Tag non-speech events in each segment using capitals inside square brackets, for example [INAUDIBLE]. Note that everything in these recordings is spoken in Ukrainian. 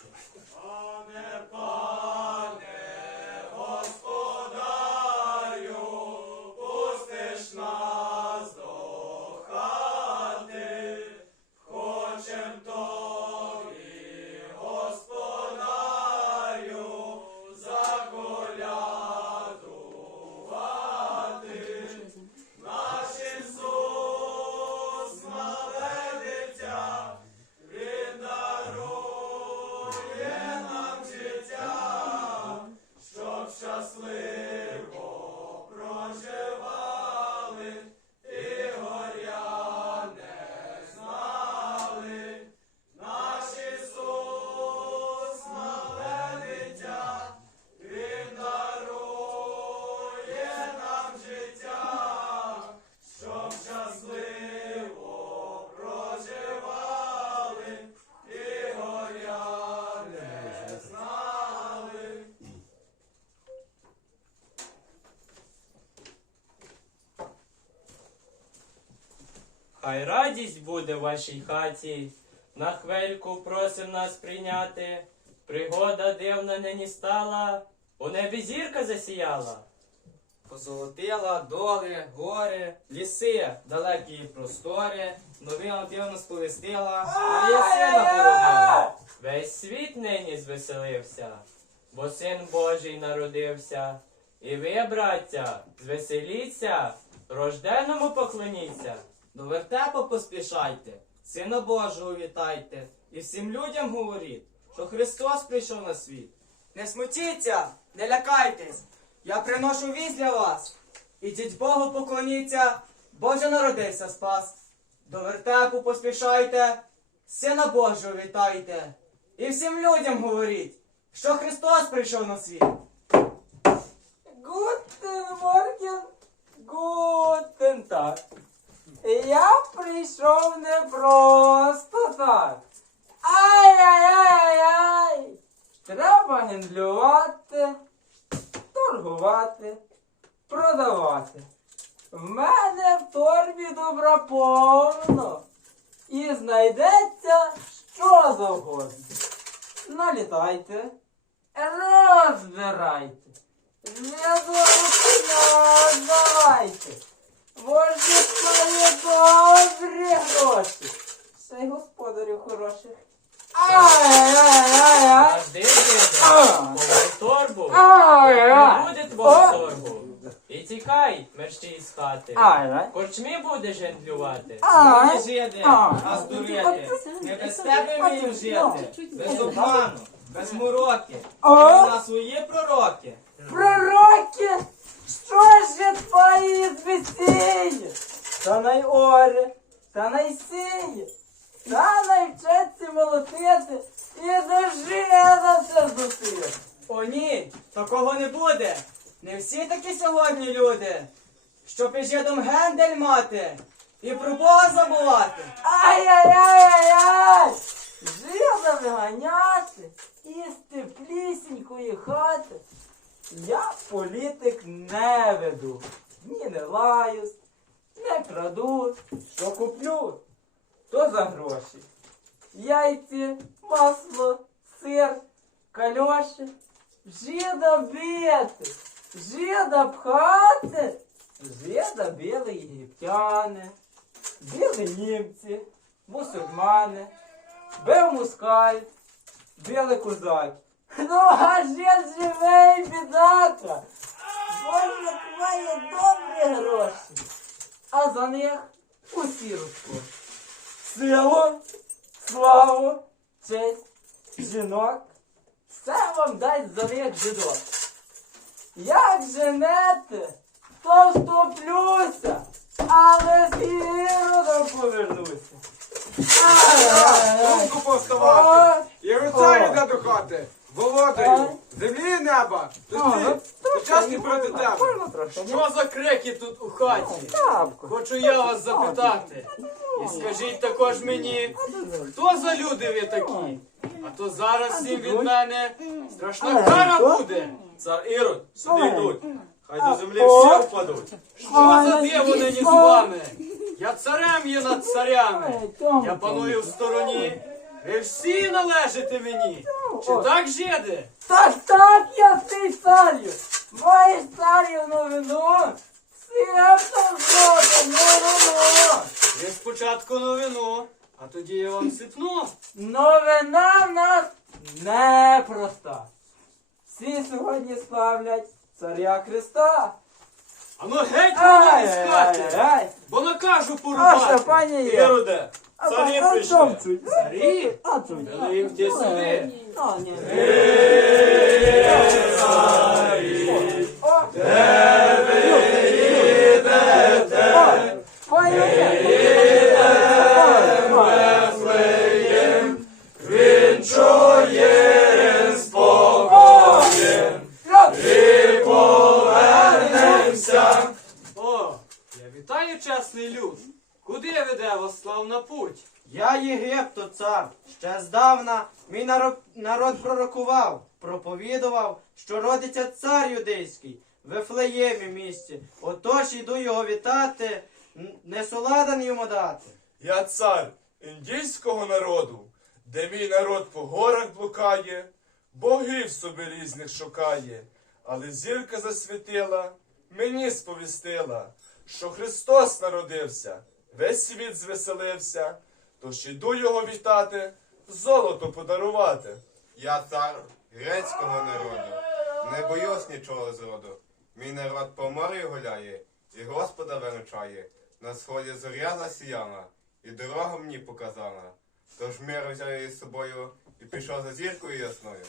Oh, [LAUGHS] Хай радість буде в вашій хаті, на хвильку просим нас прийняти. Пригода дивна нині стала, у небі зірка засіяла. Позолотила доли, гори, ліси, далекі простори, новина дивно сповістила, Марія сина породила. Весь світ нині звеселився, бо син Божий народився. І ви, браття, звеселіться, рожденому поклоніться. До вертепу поспішайте, Сина Божого вітайте, і всім людям говоріть, що Христос прийшов на світ. Не смутіться, не лякайтесь. Я приношу вість для вас. Ідіть Богу поклоніться, Боже народився спас. До вертепу поспішайте, Сина Божого вітайте. І всім людям говоріть, що Христос прийшов на світ. Гутен Морген, гутен так. Я прийшов не просто так. Ай-яй-яй-яй. Треба гендлювати, торгувати, продавати. В мене в торбі добра повно. І знайдеться що завгодно. Налітайте, розбирайте. Не давайте. Боже, твої добрі гроші. Все й господарю хороших. Ай-яй-яй-яй. Завжди буде, А. повний торбу, не Ай-яй. буде твого торбу. І тікай, мерщій з хати. Ай-яй. В Корчмі будеш гендлювати. Ай. Ми жиди, А. нас дурити, не без тебе вміємо жити, без обману, без мороки, А. Ми на свої пророки. Пророки, що ж є твої звісіння? Та най оре, та най сіє, та най вчеться молотити і дожинаться зусиль. О ні, такого не буде. Не всі такі сьогодні люди, щоб і жидом гендель мати і про Бога забувати. Ай-яй-яй-яй! Жида виганяти із теплісінької хати. Я політик не веду, ні не лаюсь, не краду, що куплю, то за гроші. Яйці, масло, сир, кальоші, жида бити, жида пхати, жида били єгиптяни. Били німці, мусульмани, бив мускаль, били козаки. Ну, а же живий бідака. Боже, твої добрі гроші. А за них у сірочку. Силу, славу, честь, жінок. Все вам дасть за них жидок. Як женете, то вступлюся, але з іродом повернуся. Думку повставати. І йде до хати. Володарю, землі і неба. Ага. Пусти, почасти проти тебе. Що за крики тут у хаті? Хочу я вас запитати. І скажіть також мені, хто за люди ви такі? А то зараз всім від мене страшна кара буде. Цар Ірод, сюди йдуть. Хай до землі всі впадуть. Що за диво нині з вами? Я царем є над царями. Я паную в стороні, Ви всі належите мені. Чи О. так, жиди? Так, так, я цей царю. Маєш царю новину? Свято зроду, новину. Ви спочатку новину, а тоді я вам сипну. Новина в нас непроста. Всі сьогодні славлять царя Христа. А ну геть мене із хати, бо накажу Аша, порубати. пані є. Іроде, царі А прийшли. чом чуть? Царі? А чуть? Ну їх ти сюди. А, ні. О, Ще мій народ, пророкував, проповідував, що родиться цар юдейський в Вифлеємі місті. Отож іду його вітати, н- несу ладан йому дати. Я цар індійського народу, де мій народ по горах блукає, богів собі різних шукає, але зірка засвітила, мені сповістила, що Христос народився, весь світ звеселився, тож іду його вітати, золото подарувати. Я цар грецького народу, не боюсь нічого зроду. Мій народ по морю гуляє і Господа величає. На сході зоря засіяла, і дорогу мені показала. Тож мир взяв її з собою і пішов за зіркою ясною.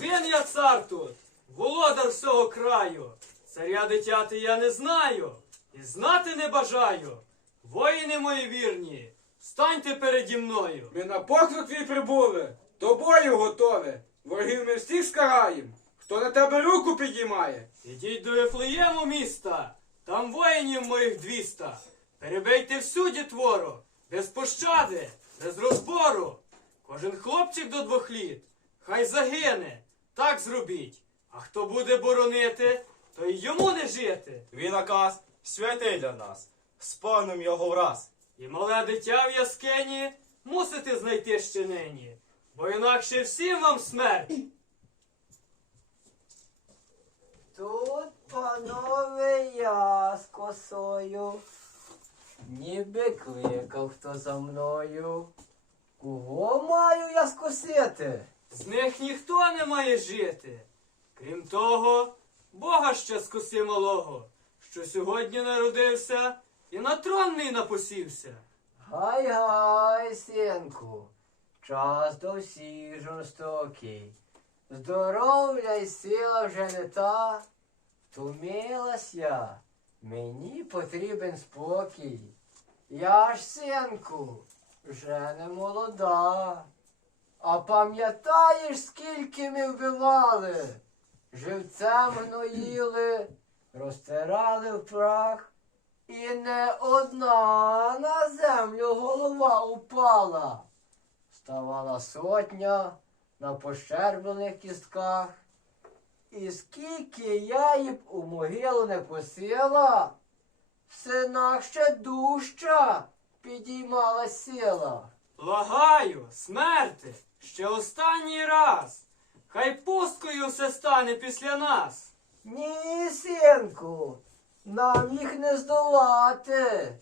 Він я цар тут, володар всього краю. Царя дитяти я не знаю, і знати не бажаю. Воїни мої вірні, станьте переді мною. Ми на поклик твій прибули, до бою готові. Ворогів ми всіх скараєм. Хто на тебе руку підіймає? Ідіть до Ефлеєму міста, там воїнів моїх двіста. Перебийте всю дітвору, без пощади, без розбору. Кожен хлопчик до двох літ, хай загине, так зробіть. А хто буде боронити, то й йому не жити. Твій наказ святий для нас. Спорним його враз. І мале дитя в яскині мусите знайти ще нині, бо інакше всім вам смерть. Тут, панове, я з косою, ніби кликав хто за мною. Кого маю я скосити? З них ніхто не має жити. Крім того, Бога ще скоси малого, що сьогодні народився і на трон мій напосівся. Гай-гай, синку, час до всіх жорстокий. Здоров'я й сила вже не та, втомилась я, мені потрібен спокій. Я ж, синку, вже не молода. А пам'ятаєш, скільки ми вбивали? Живцем гноїли, розтирали в прах. І не одна на землю голова упала. Ставала сотня на пощерблених кістках. І скільки я їм у могилу не посила, в синах ще дужча підіймала сила. Благаю, смерти, ще останній раз. Хай пусткою все стане після нас. Ні, синку, нам їх не здолати.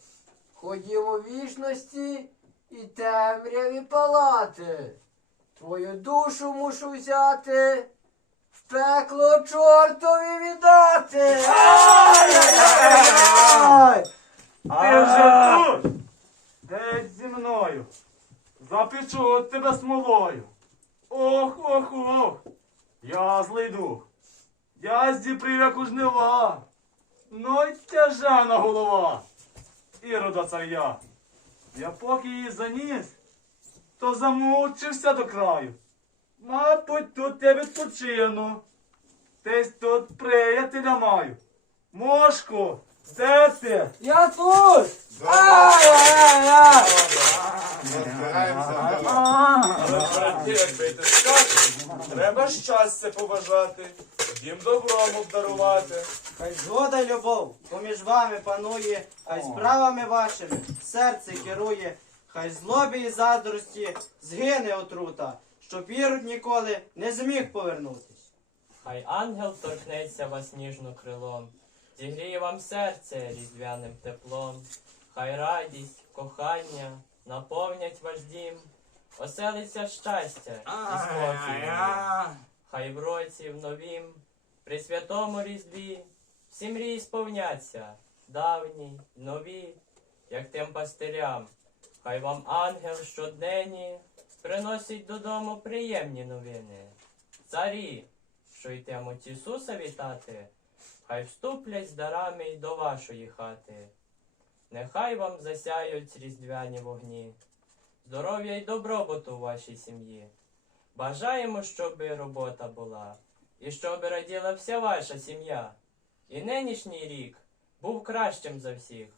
Ходімо вічності і темряві палати. Твою душу мушу взяти, в пекло чортові віддати. Ти вже тут? Геть зі мною. Запечу тебе смолою. Ох, ох, ох. Я злий дух. Я здіприв як у жнива. Ну й тяжена голова. Ірода царя. Я поки її заніс, то замучився до краю. Мабуть, тут я відпочину. Десь тут приятеля маю. Мошку, де ти? Я тут! Розбираємося треба щастя побажати, їм добром обдарувати. Хай згода й любов поміж вами панує, хай справами вашими серце керує, Хай злобі і заздрості згине отрута, щоб Ірод ніколи не зміг повернутись. Хай ангел торкнеться вас ніжно крилом, зігріє вам серце різдвяним теплом, хай радість, кохання наповнять ваш дім, оселиться щастя і спокій. Хай в році в новім, при святому різдві, всі мрії сповняться, давні, нові, як тим пастирям. Хай вам ангел щоденні приносить додому приємні новини. Царі, що йтемуть Ісуса вітати, хай вступлять з дарами й до вашої хати. Нехай вам засяють різдвяні вогні, здоров'я й добробуту в вашій сім'ї. Бажаємо, щоб робота була, і щоб раділа вся ваша сім'я. І нинішній рік був кращим за всіх.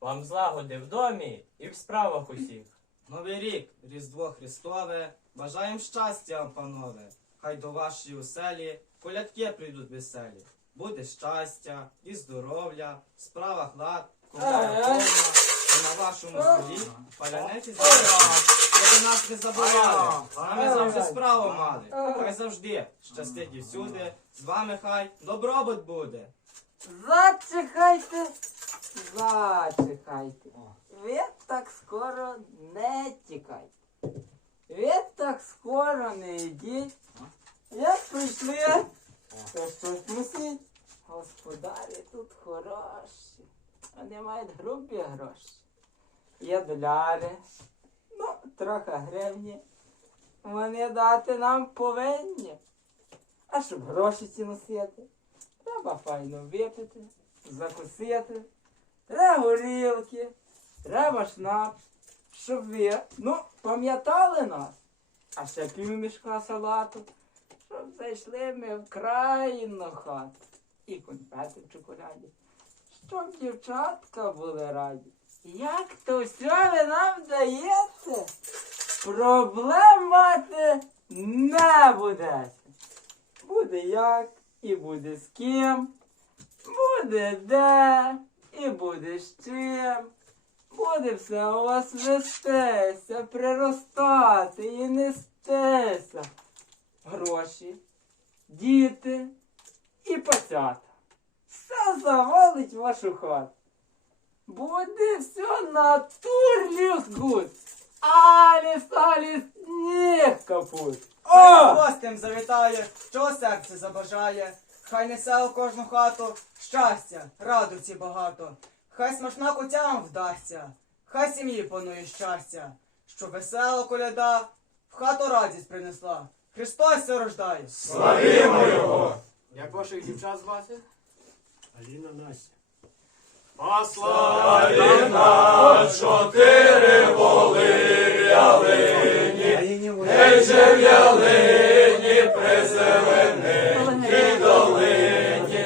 Вам злагоди в домі і в справах усіх. Новий рік, Різдво Христове, бажаєм щастя, вам, панове. Хай до вашої оселі колядки прийдуть веселі. Буде щастя і здоров'я, в справах лад, і на вашому столі паляниці збирали, щоб нас не забували, з нами завжди справу мали. Хай завжди щастить і всюди, з вами хай добробут буде. Зачекайте, зачекайте. Ви так скоро не тікайте. Ви так скоро не йдіть. Як прийшли, то щось мусить. Господарі тут хороші. Вони мають грубі гроші. Є доляри, ну, трохи гривні. Вони дати нам повинні. А щоб гроші ці носити, треба файно випити, закусити, треба горілки, треба шнапс, щоб ви, ну, пам'ятали нас. А ще пів мішка салату, щоб зайшли ми в крайну хату. І конфети в чоколаді, щоб дівчатка були раді. Як то все нам даєте? Проблем мати не будете. Буде як, і буде з ким, буде де, і буде з чим. Буде все у вас вестися, приростати і нестися. Гроші, діти і пацята. Все завалить вашу хату. Буде все натурлюс гуд. Аліс, аліс, ніг капут. Хай гостем завітає, що серце забажає. Хай несе у кожну хату щастя, радості багато. Хай смачна кутям вдасться, хай сім'ї панує щастя, щоб весела коляда в хату радість принесла. Христос рождає. Славімо його! Як ваших дівчат звати? Аліна Настя. Аліна, чотири воли ялині, гей же в ялині призелененькій долині.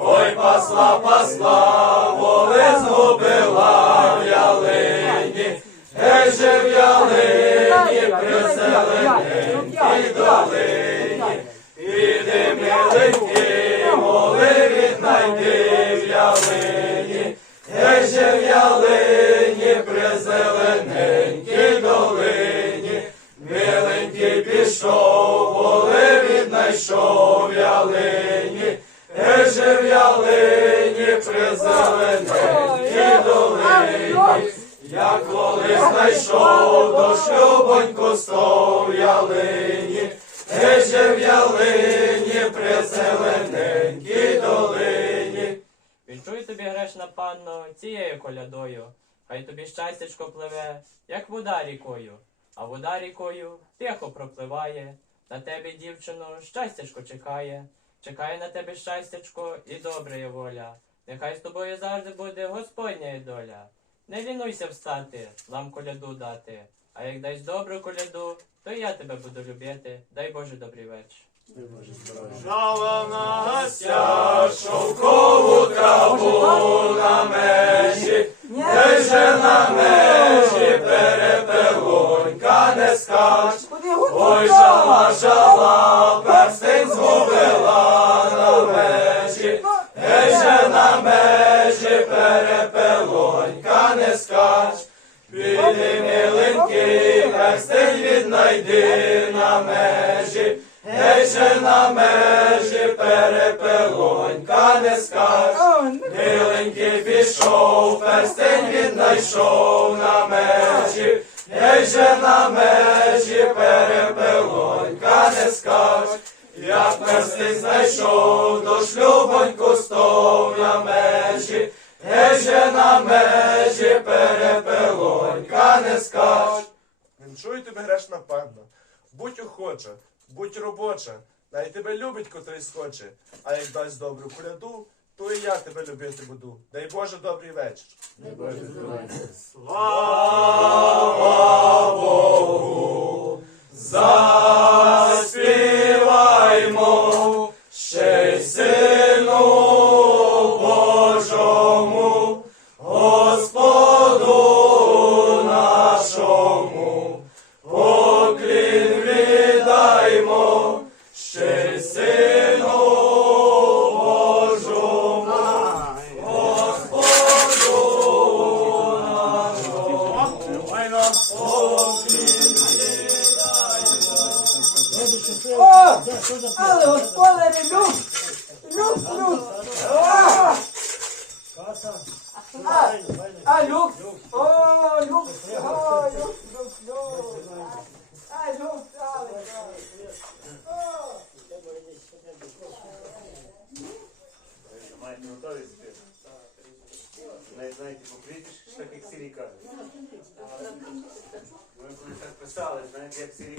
Ой, пасла, пасла, воли згубила в ялині, гей же в ялині призелененькій долині. Іди, миленький, Тобі грешна панно цією колядою, хай тобі щастячко пливе, як вода рікою, а вода рікою тихо пропливає. На тебе, дівчино, щастячко чекає, чекає на тебе щастячко і добра є воля. Нехай з тобою завжди буде Господня є доля. Не лінуйся встати, нам коляду дати. А як дасть добру коляду, то я тебе буду любити. Дай Боже добрий вечір. Жала Настя, шовкову траву на межі, віднайшов на межі, гей же на межі перепелонька не скаж. Як перстень знайшов, до шлюбоньку стов на межі, гей же на межі перепелонька не скаж. Вінчую тебе грешна панна. Будь охоча, будь робоча, най тебе любить котрий схоче, а як дасть добру коляду, то і я тебе любити буду. Дай Боже добрий вечір. Заспіваймо Але господарі, люк! Люк, люк! А! А, а люк! О, люк! О, люк, люк, люк! А, люк, але, О! Маєте готові спів? Навіть знаєте, по що так як сирі кажуть. Ми коли так писали, знаєте, як сирі